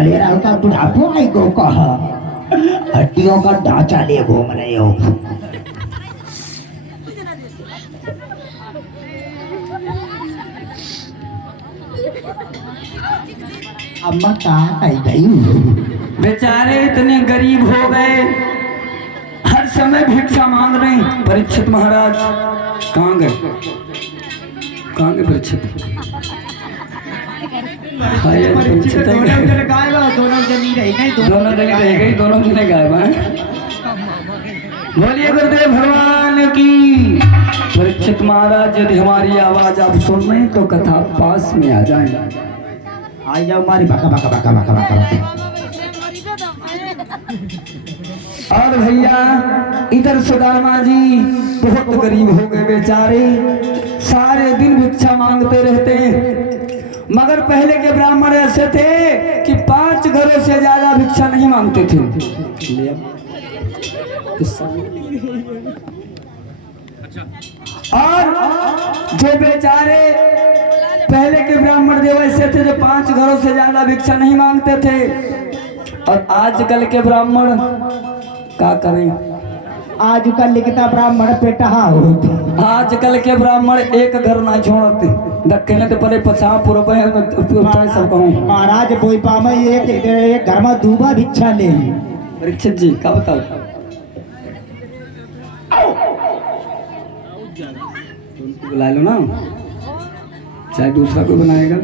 चले रहा का बुढ़ापो आई गो कहा हड्डियों का ढांचा ले घूम रहे हो। अम्मा कहाँ आई गई? बेचारे इतने गरीब हो गए, हर समय भिक्षा मांग रहे हैं। परीक्षित महाराज कहाँ गए? कहाँ गए परीक्षित? दोनों जने गायब हैं। बोलिए गुरुदेव भगवान की। परीक्षित महाराज यदि हमारी आवाज आप सुन रहे हैं तो कथा पास में आ जाए। आ जाओ मारी बका बका बका बका बका। और भैया इधर सुदामा जी बहुत गरीब हो गए बेचारे, सारे दिन भिक्षा मांगते रहते हैं। मगर पहले के ब्राह्मण ऐसे थे कि 5 घरों से ज्यादा भिक्षा नहीं मांगते थे। और जो बेचारे पहले के ब्राह्मण जो ऐसे थे जो 5 घरों से ज्यादा भिक्षा नहीं मांगते थे। और आजकल के ब्राह्मण क्या करें? आजकल लिखता ब्राह्मण पेटा हो। आजकल के ब्राह्मण एक घर ना छोड़ते, दक्षिण तो परे 50 सब कहूँ। महाराज बोई पामा एक घर में दूबा भिक्षा ले। परीक्षित जी क्या बताओ? बुला लो ना, चाहे दूसरा कोई बनाएगा।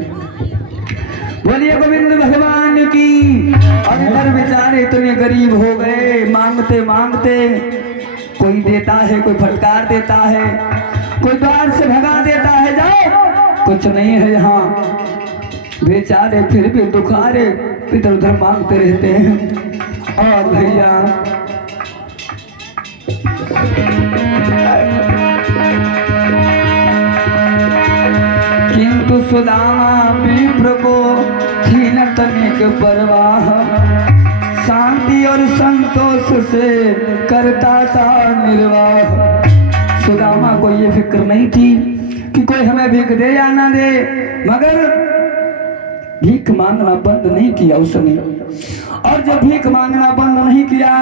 बोलिए गोविंद भगवान की। और इधर बेचारे इतने गरीब हो गए, मांगते मांगते कोई देता है, कोई फटकार देता है, कोई द्वार से भगा देता है, जाओ कुछ नहीं है यहाँ। बेचारे फिर भी दुखारे इधर उधर मांगते रहते हैं। और भैया किंतु सुदामा विप्र को थी न तनिक परवाह, शांति और संतोष से करता था निर्वाह। सुदामा को ये फिक्र नहीं थी कि कोई हमें भीख दे या ना दे, मगर भीख मांगना बंद नहीं किया उसने। और जब भीख मांगना बंद नहीं किया,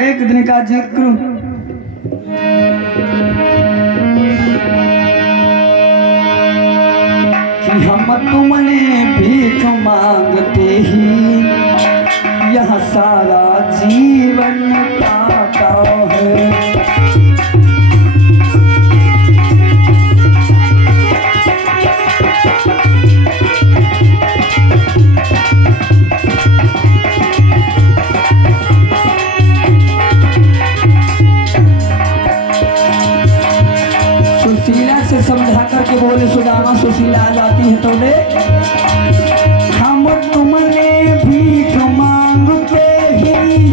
एक दिन का जिक्र कि हम तुमने भीख मांगते ही यह सारा जीवन पाता है। सुशीला से समझा करके बोले सुदामा, सुशीला आ जाती है तो ले, हम तुमने भीख मांगते ही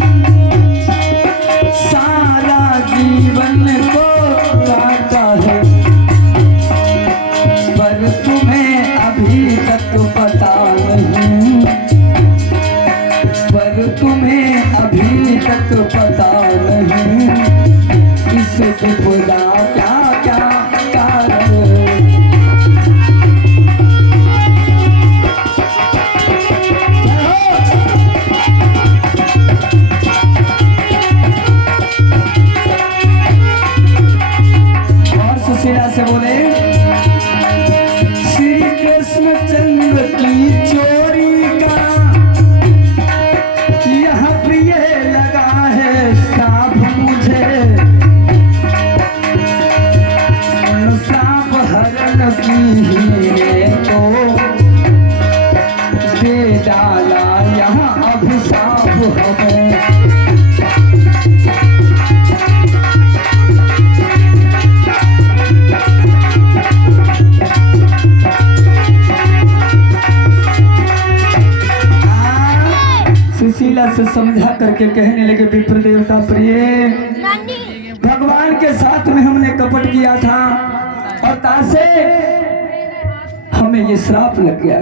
सारा जीवन को काटा है, पर तुम्हें अभी तक पता नहीं, पर तुम्हें अभी तक पता नहीं इस विपदा क्या क्या कारण। और सुशीला से बोले, श्री कृष्ण चंद्र की चोरी का यह प्रिय लगा है साफ मुझे, साफ हरण की हीरे को दे डाला यहाँ अभिशाप हमें। सुशीला से समझा करके कहने लगे, विप्र देवता प्रिय, भगवान के साथ में हमने कपट किया था और तासे हमें ये श्राप लग गया।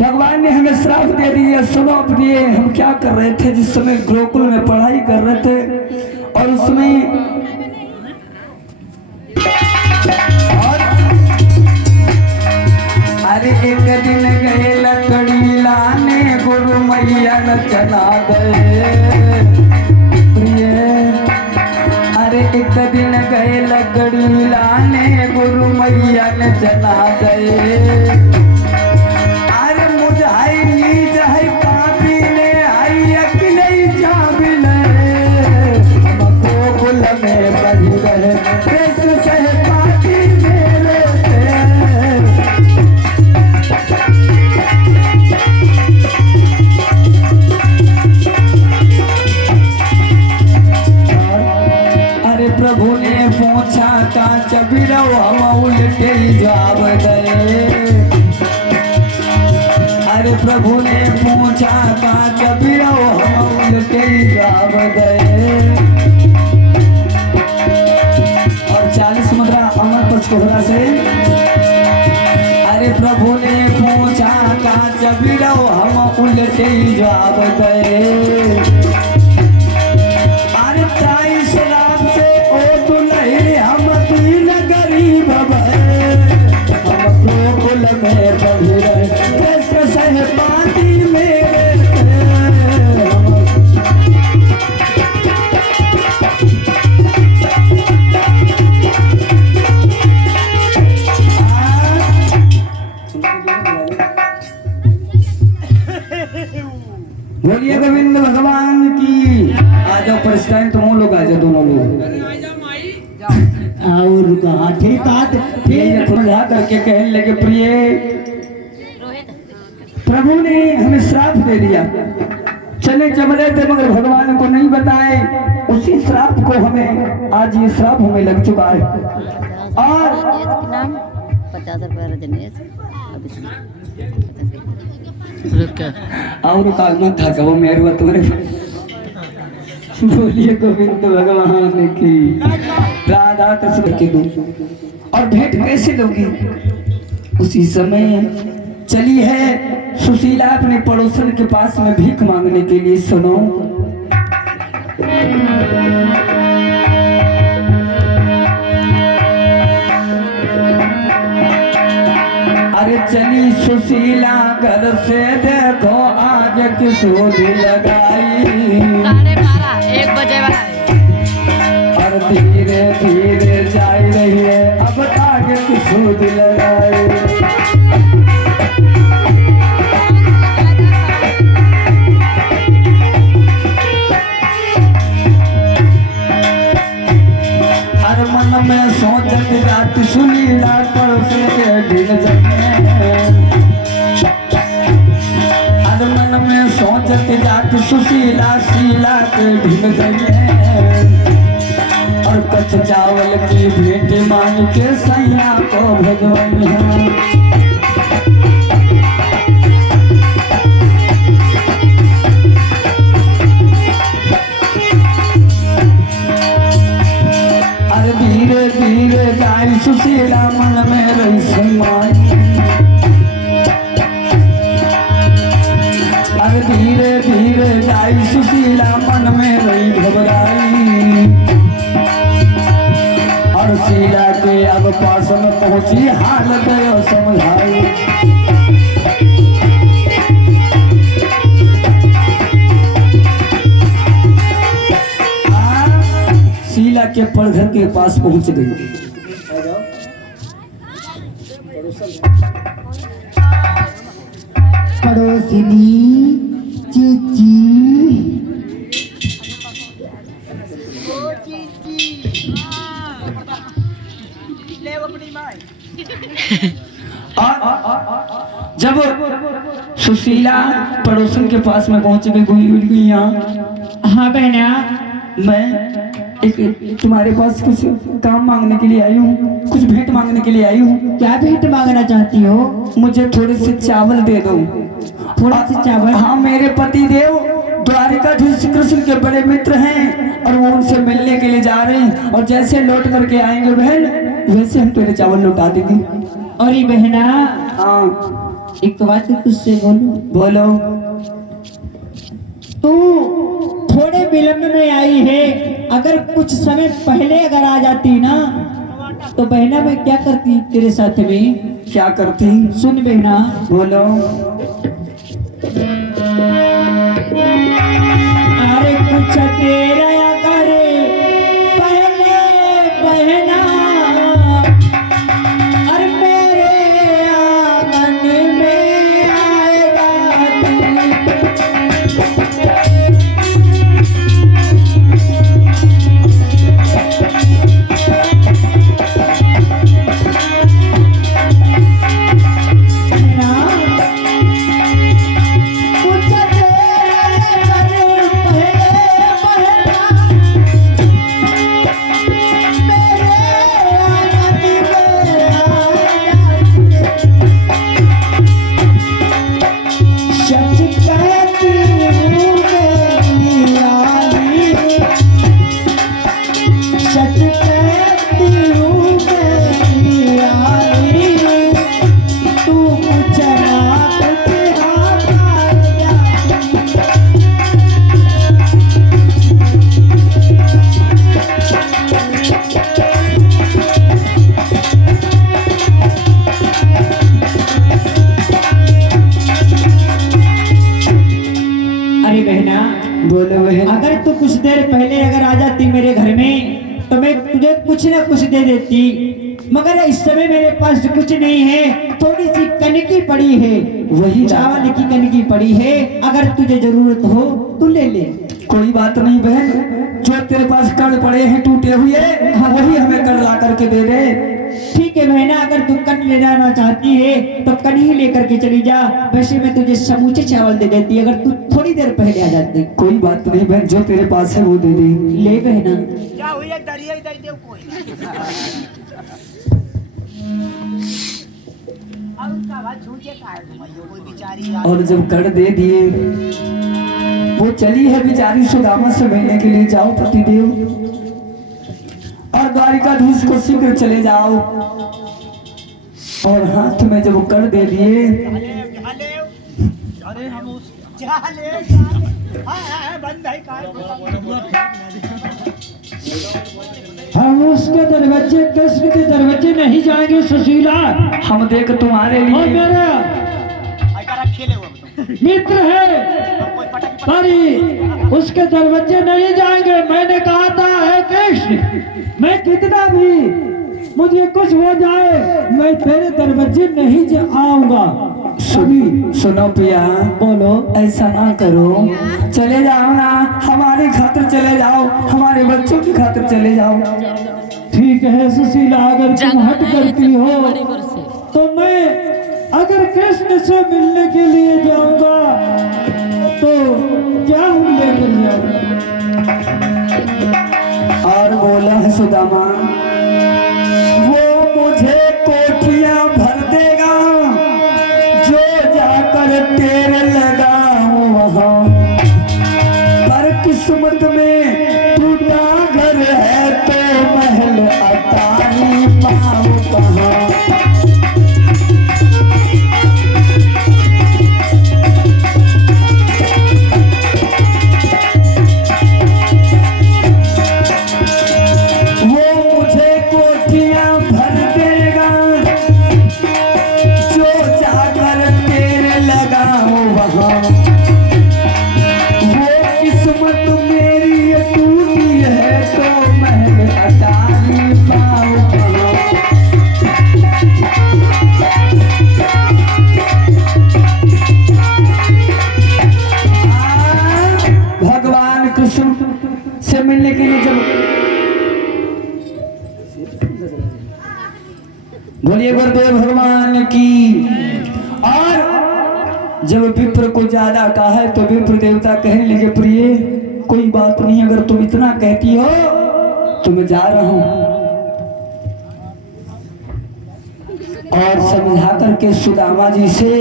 भगवान ने हमें श्राप दे दिया। सुनो प्रिय, हम क्या कर रहे थे जिस समय गुरुकुल में पढ़ाई कर रहे थे, और उसमें अरे एक दिन गए लकड़ी लाने गुरु मैया न चला गए प्रिय। अरे एक दिन गए लकड़ी लाने गुरु मैया न चला गए। अरे मुझाई नीच है पापी ने आई अकेले जाबिल हमको कुल में बढ़ गए कृष्ण सह पापी मेरे थे। प्रभु ने पूछा का चबिरो हम उल्टे जवाब गए। अरे प्रभु ने पूछा का चबिरो हम उल्टे जवाब गए। और 40 मुद्रा अमर पचकोहरा से। अरे प्रभु ने पूछा का चबिरो हम उल्टे जवाब गए। बोलिए गोविंद भगवान की। आ जाओ परिस्तान तुम लोग आ जाओ दोनों लोग। और कहा ठीक बात फिर खुला करके कहने लगे प्रिय प्रभु ने हमें श्राप दे दिया। चले जब रहे थे मगर भगवान को नहीं बताए। उसी श्राप को हमें आज ये श्राप हमें लग चुका है। और 50 रुपये रजनीश और कागज था कब मेरे तुम्हारे। बोलिए गोविंद भगवान की। राधा कृष्ण के दो और भेंट कैसे लोगी। उसी समय चली है सुशीला अपने पड़ोसन के पास में भीख मांगने के लिए। सुनो अरे चली सुशीला घर से देखो आज किशोरी लगाई। 12:30 1 बजे वाला और धीरे धीरे जा रही है अब आगे किशोरी लगाई। हर मन में सोचत जाती सुनीला पड़ोसन के ढिल जमे। हर मन में सोचत जाती सुशीला शीला के ढिल जमे। और कच्छ चावल की भेंट मांग के सैया को भगवान है। धीरे धीरे जाई सुशीला मन में रही समाई। अरे धीरे धीरे जाई सुशीला मन में रही घबराई। और शीला के अब पास में पहुंची हाल गयो समझाई। शीला के पड़घर के पास पहुंच गई। पड़ोसिनी चीची जब सुशीला पड़ोसन के पास में पहुंच गई। हाँ बहना मैं एक तुम्हारे पास कुछ काम मांगने के लिए आई हूँ। कुछ भेंट मांगने के लिए आई हूँ। क्या भेंट मांगना चाहती हो। मुझे थोड़े से चावल दे दो। थोड़ा से चावल। हाँ मेरे पति देव द्वारिकाधीश कृष्ण के बड़े मित्र हैं और वो उनसे मिलने के लिए जा रहे हैं। और जैसे लौट करके आएंगे बहन वैसे हम तेरे चावल लौटा देंगे। अरे बहना हाँ एक तो बात तुझसे बोलो। तू थोड़े विलंब में आई है। अगर कुछ समय पहले अगर आ जाती ना तो बहना मैं क्या करती तेरे साथ में। क्या करती। सुन बहना बोलो। बहना, बोले बहन। अगर तू कुछ देर पहले अगर आ जाती मेरे घर में तो मैं तुझे कुछ ना कुछ दे देती, मगर इस समय मेरे पास कुछ नहीं है, थोड़ी सी कनकी पड़ी है, वही चावल की कनकी पड़ी है, अगर तुझे जरूरत हो तू ले ले। कोई बात नहीं बहन, जो तेरे पास कड़ पड़े हैं टूटे हुए वही हमें कड़ ला करके दे दे। ठीक है बहना, अगर तू कट ले जाना चाहती है तो कट ही लेकर के चली जा, वैसे मैं तुझे समूचे चावल दे देती अगर तू थोड़ी देर पहले आ जाती। कोई बात नहीं बहन, जो तेरे पास है वो दे दे। ले बहना। क्या हुई है, दरिया ही दे दे कोई अब उसका आवाज झूठे काट दो कोई बेचारी। और जब कड़ दे दिए वो चली है बेचारी सुदामा से मिलने के लिए। जाओ पतिदेव, और द्वारिकाधीश को शीघ्र चले जाओ। और हाथ में जब कड़ दे दिए, अरे हम उस बंद है हम उसके दरवाजे, कृष्ण के दरवाजे नहीं जाएंगे सुशीला। हम देख तुम्हारे लिए मेरा खेले हुए मित्र है पर उसके दरवाजे नहीं जाएंगे। मैंने कहा था है कृष्ण, मैं कितना भी मुझे कुछ हो जाए मैं तेरे दरवाजे नहीं आऊंगा। सुनो पिया, बोलो। ऐसा ना करो, चले जाओ ना, हमारी खातिर चले जाओ, हमारे बच्चों की खातिर चले जाओ। ठीक है सुशीला, अगर तुम हट करती हो तो मैं अगर कृष्ण से मिलने के लिए जाऊंगा तो क्या हम लेकर जाऊंगा। और बोला है सुदामा, वो मुझे कोठियां भर देगा जो जाकर तेरे लगाऊं वहां, पर किस्मत में टूटा घर है तो महल अटारी पाऊं कहां। भगवान कृष्ण से मिलने के लिए जब बोलिए गुरुदेव भगवान की। और जब विप्र को ज्यादा कहा है तो विप्र देवता कहने लगे, प्रिय कोई बात नहीं, अगर तुम इतना कहती हो तो मैं जा रहा हूं। और समझा करके सुदामा जी से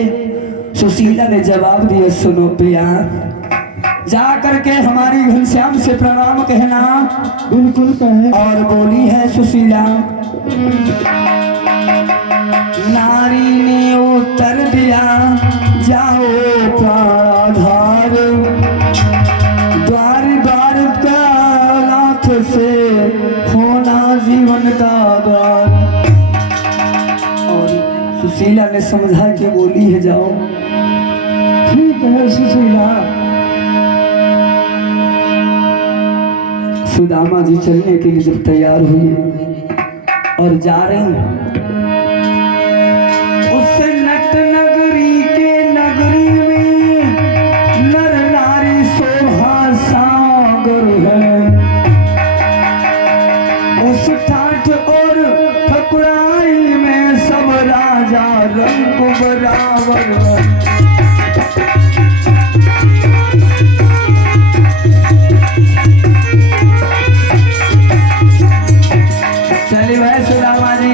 सुशीला ने जवाब दिया, सुनो पिया, जा करके हमारी घनश्याम से प्रणाम कहना। बिल्कुल कहे। और बोली है सुशीला, नारी ने उत्तर दिया, जाओ प्राणाधार, द्वार द्वार का नाथ से होना जीवन का द्वार। और सुशीला ने समझा के बोली है, जाओ। ठीक है सुशीला। सुदामा जी चलने के लिए जब तैयार हुए और जा रहे हैं, उस नट नगरी के नगरी में नर नारी शोभा सागर है। उस ठाठ और ठकुराई में सब राजा रंग बराबर है। चलिए भाई सुदामा जी,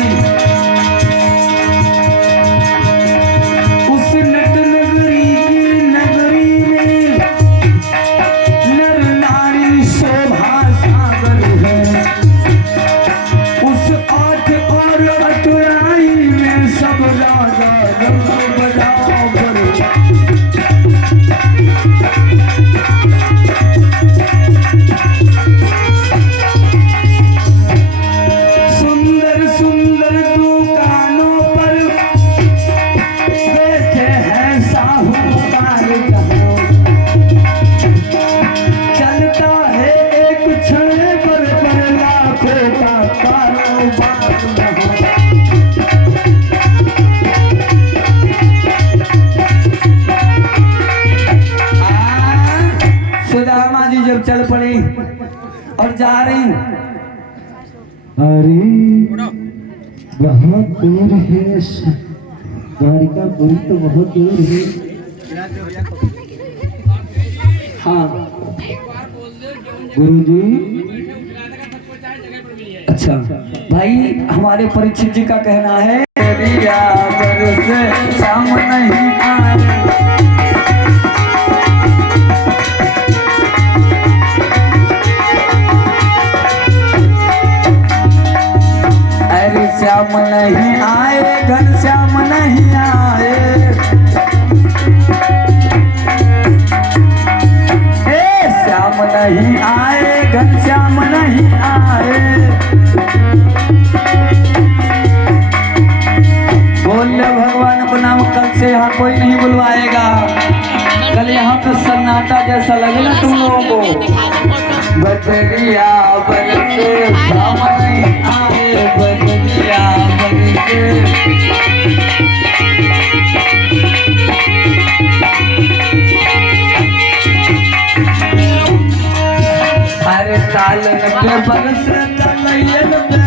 उस नट नगरी की नगरी में नर नारी शोभा सागर है। उस आठ और अटुराई में सब राजा रंग बराबर श्यामा जी जब चल पड़ी और जा रही, अरे बहुत दूर है, द्वारिकापुरी तो बहुत दूर है। हाँ गुरुजी, अच्छा भाई, हमारे परीक्षित जी का कहना है रिया बरस शाम नहीं आए, अरे श्याम नहीं आए, घन श्याम नहीं आए, श्याम नहीं आए, घन श्याम नहीं आए। बोल भगवान को नाम, कल से यहाँ कोई नहीं बुलवाएगा, कल यहाँ तो सन्नाटा जैसा लगेगा तुम लोगों को। बदरिया बरसे श्याम नहीं आए, बदरिया बरसे, अरे ताल पे बरस तलैया पे